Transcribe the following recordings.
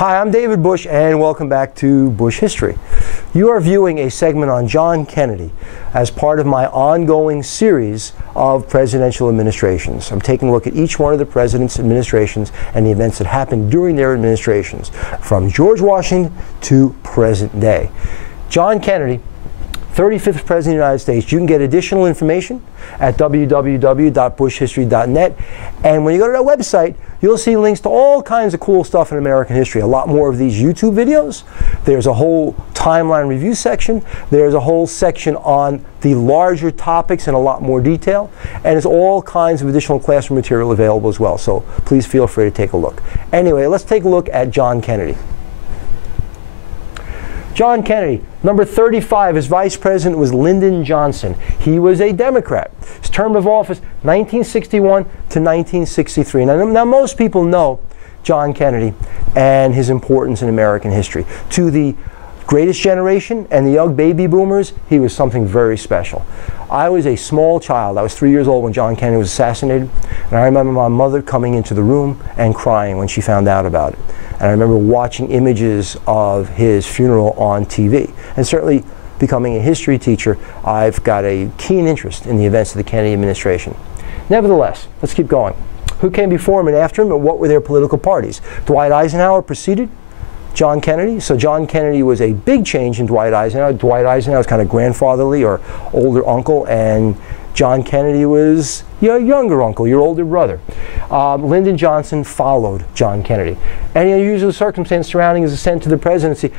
Hi, I'm David Busch, and welcome back to Busch History. You are viewing a segment on John Kennedy as part of my ongoing series of presidential administrations. I'm taking a look at each one of the president's administrations and the events that happened during their administrations, from George Washington to present day. John Kennedy, 35th President of the United States. You can get additional information at www.buschhistory.net. And when you go to that website, you'll see links to all kinds of cool stuff in American history. A lot more of these YouTube videos. There's a whole timeline review section. There's a whole section on the larger topics in a lot more detail. And there's all kinds of additional classroom material available as well. So please feel free to take a look. Anyway, let's take a look at John Kennedy. John Kennedy, number 35, his vice president was Lyndon Johnson. He was a Democrat. His term of office, 1961 to 1963. Now most people know John Kennedy and his importance in American history. To the greatest generation and the young baby boomers, he was something very special. I was a small child. I was 3 years old when John Kennedy was assassinated. And I remember my mother coming into the room and crying when she found out about it. And I remember watching images of his funeral on TV. And certainly, becoming a history teacher, I've got a keen interest in the events of the Kennedy administration. Nevertheless, let's keep going. Who came before him and after him, and what were their political parties? Dwight Eisenhower preceded John Kennedy. So John Kennedy was a big change in Dwight Eisenhower. Dwight Eisenhower was kind of grandfatherly or older uncle, and John Kennedy was your younger uncle, your older brother. Lyndon Johnson followed John Kennedy. Any unusual circumstance surrounding his ascent to the presidency?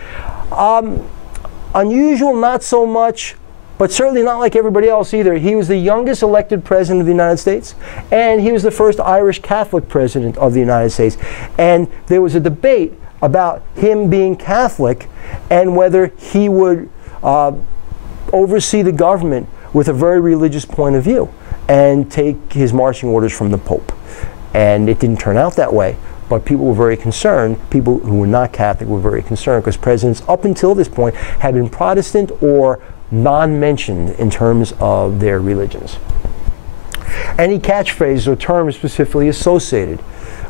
Unusual, not so much, but certainly not like everybody else either. He was the youngest elected president of the United States, and he was the first Irish Catholic president of the United States. And there was a debate about him being Catholic and whether he would oversee the government with a very religious point of view and take his marching orders from the Pope. And it didn't turn out that way, but people were very concerned. People who were not Catholic were very concerned because presidents up until this point had been Protestant or non-mentioned in terms of their religions. Any catchphrases or terms specifically associated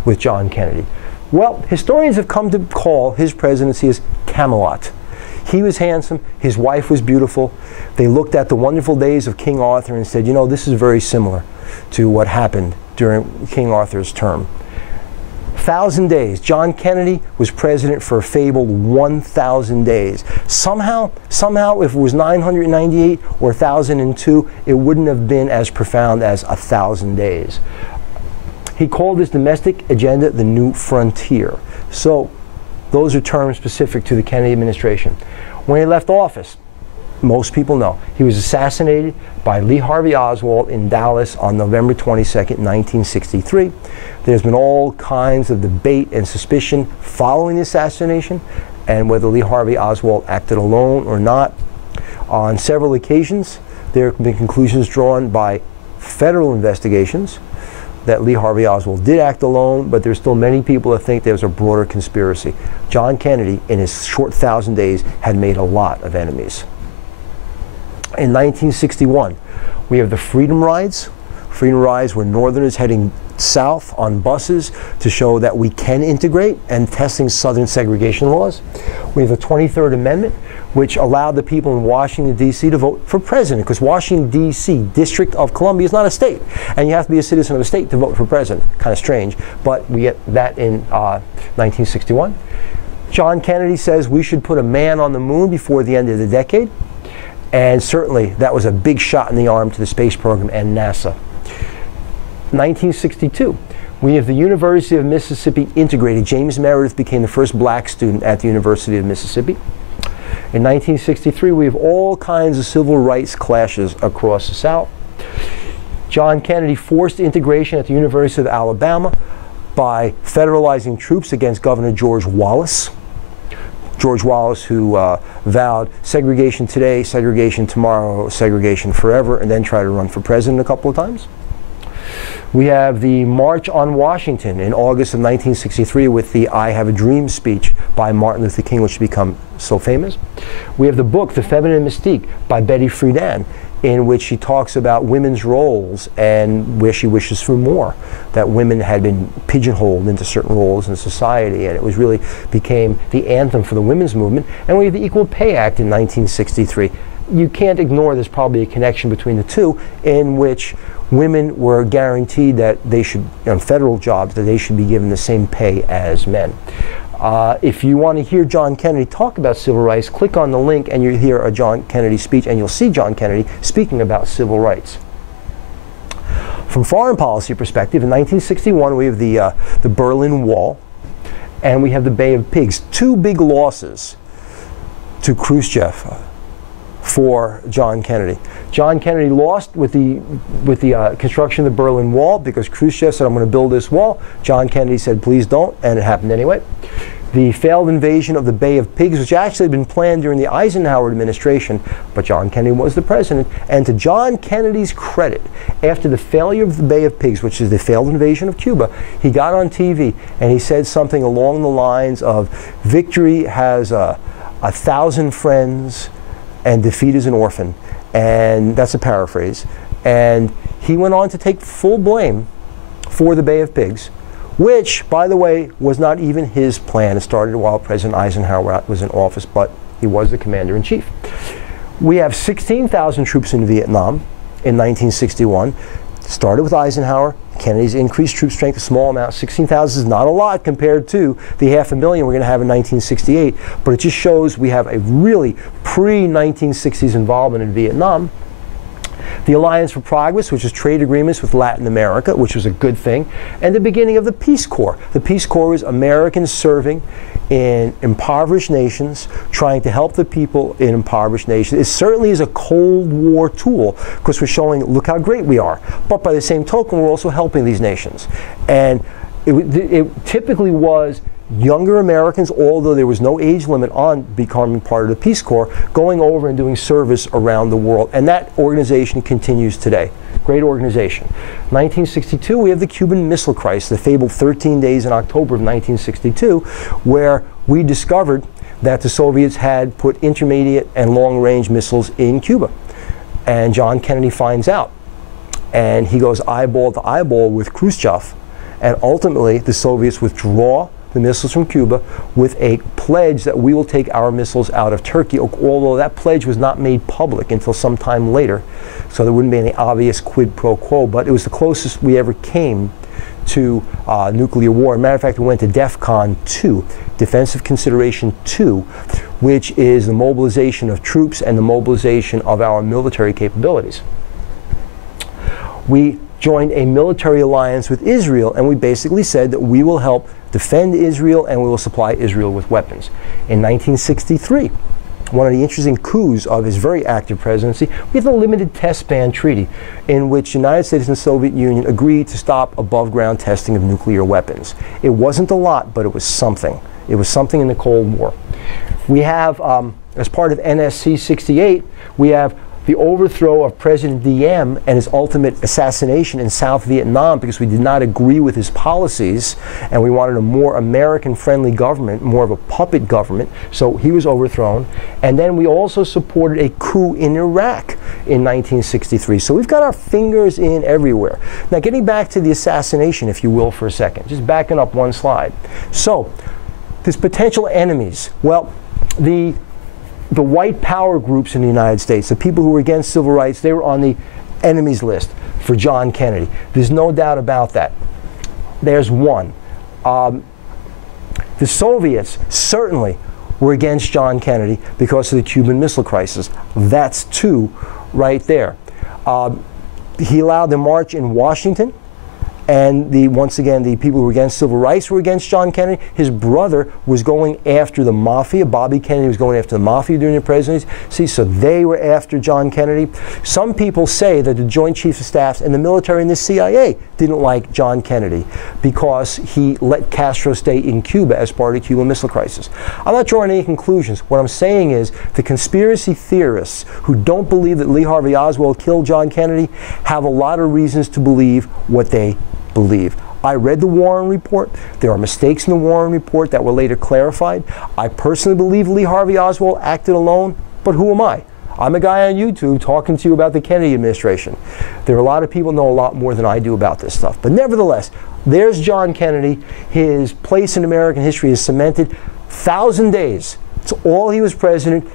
with John Kennedy? Well, historians have come to call his presidency as Camelot. He was handsome, his wife was beautiful. They looked at the wonderful days of King Arthur and said, you know, this is very similar to what happened during King Arthur's term. 1,000 days. John Kennedy was president for a fabled 1,000 days. Somehow, if it was 998 or 1,002, it wouldn't have been as profound as 1,000 days. He called his domestic agenda the New Frontier. So, those are terms specific to the Kennedy administration. When he left office, most people know, he was assassinated by Lee Harvey Oswald in Dallas on November 22nd, 1963. There's been all kinds of debate and suspicion following the assassination and whether Lee Harvey Oswald acted alone or not. On several occasions, there have been conclusions drawn by federal investigations that Lee Harvey Oswald did act alone, but there's still many people that think there was a broader conspiracy. John Kennedy, in his short 1,000 days, had made a lot of enemies. In 1961, we have the Freedom Rides. Freedom Rides were Northerners heading south on buses to show that we can integrate and testing Southern segregation laws. We have the 23rd Amendment, which allowed the people in Washington, D.C. to vote for president, because Washington, D.C., District of Columbia, is not a state, and you have to be a citizen of a state to vote for president. Kind of strange, but we get that in 1961. John Kennedy says we should put a man on the moon before the end of the decade, and certainly that was a big shot in the arm to the space program and NASA. 1962, we have the University of Mississippi integrated. James Meredith became the first black student at the University of Mississippi. In 1963, we have all kinds of civil rights clashes across the South. John Kennedy forced integration at the University of Alabama by federalizing troops against Governor George Wallace. George Wallace, who vowed segregation today, segregation tomorrow, segregation forever, and then tried to run for president a couple of times. We have the March on Washington in August of 1963 with the I Have a Dream speech by Martin Luther King, which has become so famous. We have the book, The Feminine Mystique, by Betty Friedan. in which she talks about women's roles and where she wishes for more, that women had been pigeonholed into certain roles in society, and it was really became the anthem for the women's movement. And we have the Equal Pay Act in 1963. You can't ignore there's probably a connection between the two, in which women were guaranteed that they should, on federal jobs, that they should be given the same pay as men. If you want to hear John Kennedy talk about civil rights, click on the link and you'll hear a John Kennedy speech, and you'll see John Kennedy speaking about civil rights. From foreign policy perspective, in 1961 we have the Berlin Wall, and we have the Bay of Pigs. Two big losses to Khrushchev for John Kennedy. John Kennedy lost with the construction of the Berlin Wall because Khrushchev said, I'm going to build this wall. John Kennedy said, please don't, and it happened anyway. The failed invasion of the Bay of Pigs, which actually had been planned during the Eisenhower administration, but John Kennedy was the president. And to John Kennedy's credit, after the failure of the Bay of Pigs, which is the failed invasion of Cuba, he got on TV and he said something along the lines of, victory has 1,000 friends and defeat is an orphan. And that's a paraphrase. And he went on to take full blame for the Bay of Pigs, which, by the way, was not even his plan. It started while President Eisenhower was in office, but he was the commander-in-chief. We have 16,000 troops in Vietnam in 1961. Started with Eisenhower. Kennedy's increased troop strength, a small amount. 16,000 is not a lot compared to the 500,000 we're going to have in 1968, but it just shows we have a really pre-1960s involvement in Vietnam. The Alliance for Progress, which is trade agreements with Latin America, which was a good thing, and the beginning of the Peace Corps. The Peace Corps was Americans serving in impoverished nations, trying to help the people in impoverished nations. It certainly is a Cold War tool, because we're showing, look how great we are. But by the same token, we're also helping these nations. And it typically was younger Americans, although there was no age limit on becoming part of the Peace Corps, going over and doing service around the world. And that organization continues today. Great organization. 1962, we have the Cuban Missile Crisis, the fabled 13 days in October of 1962, where we discovered that the Soviets had put intermediate and long-range missiles in Cuba. And John Kennedy finds out. And he goes eyeball to eyeball with Khrushchev. And ultimately, the Soviets withdraw the missiles from Cuba with a pledge that we will take our missiles out of Turkey, although that pledge was not made public until some time later, so there wouldn't be any obvious quid pro quo, but it was the closest we ever came to nuclear war. As a matter of fact, we went to DEFCON 2, Defensive Consideration 2, which is the mobilization of troops and the mobilization of our military capabilities. We joined a military alliance with Israel, and we basically said that we will help defend Israel and we will supply Israel with weapons. In 1963, one of the interesting coups of his very active presidency, we had the Limited Test Ban Treaty, in which the United States and the Soviet Union agreed to stop above-ground testing of nuclear weapons. It wasn't a lot, but it was something. It was something in the Cold War. We have, as part of NSC 68, we have the overthrow of President Diem and his ultimate assassination in South Vietnam because we did not agree with his policies and we wanted a more American-friendly government, more of a puppet government, so he was overthrown. And then we also supported a coup in Iraq in 1963. So we've got our fingers in everywhere. Now getting back to the assassination, if you will, for a second, just backing up one slide. So, there's potential enemies. Well, the white power groups in the United States, the people who were against civil rights, they were on the enemies list for John Kennedy. There's no doubt about that. There's one. The Soviets certainly were against John Kennedy because of the Cuban Missile Crisis. That's two right there. He allowed the march in Washington, and once again, the people who were against civil rights were against John Kennedy. His brother was going after the mafia. Bobby Kennedy was going after the mafia during the presidency. See, so they were after John Kennedy. Some people say that the Joint Chiefs of Staff and the military and the CIA didn't like John Kennedy because he let Castro stay in Cuba as part of the Cuban Missile Crisis. I'm not drawing any conclusions. What I'm saying is the conspiracy theorists who don't believe that Lee Harvey Oswald killed John Kennedy have a lot of reasons to believe what they believe. I read the Warren report. There are mistakes in the Warren report that were later clarified. I personally believe Lee Harvey Oswald acted alone, but who am I? I'm a guy on YouTube talking to you about the Kennedy administration. There are a lot of people who know a lot more than I do about this stuff. But nevertheless, there's John Kennedy. His place in American history is cemented. 1,000 days. It's all he was president.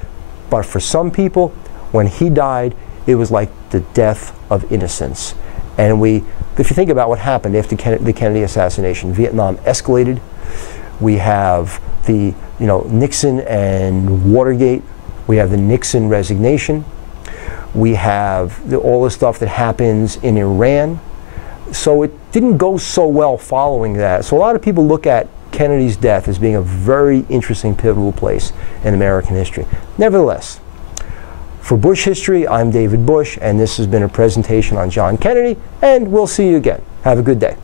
But for some people, when he died, it was like the death of innocence. And if you think about what happened after the Kennedy assassination, Vietnam escalated. We have the Nixon and Watergate. We have the Nixon resignation. We have all the stuff that happens in Iran. So it didn't go so well following that. So a lot of people look at Kennedy's death as being a very interesting, pivotal place in American history. Nevertheless, for Busch History, I'm David Busch, and this has been a presentation on John Kennedy, and we'll see you again. Have a good day.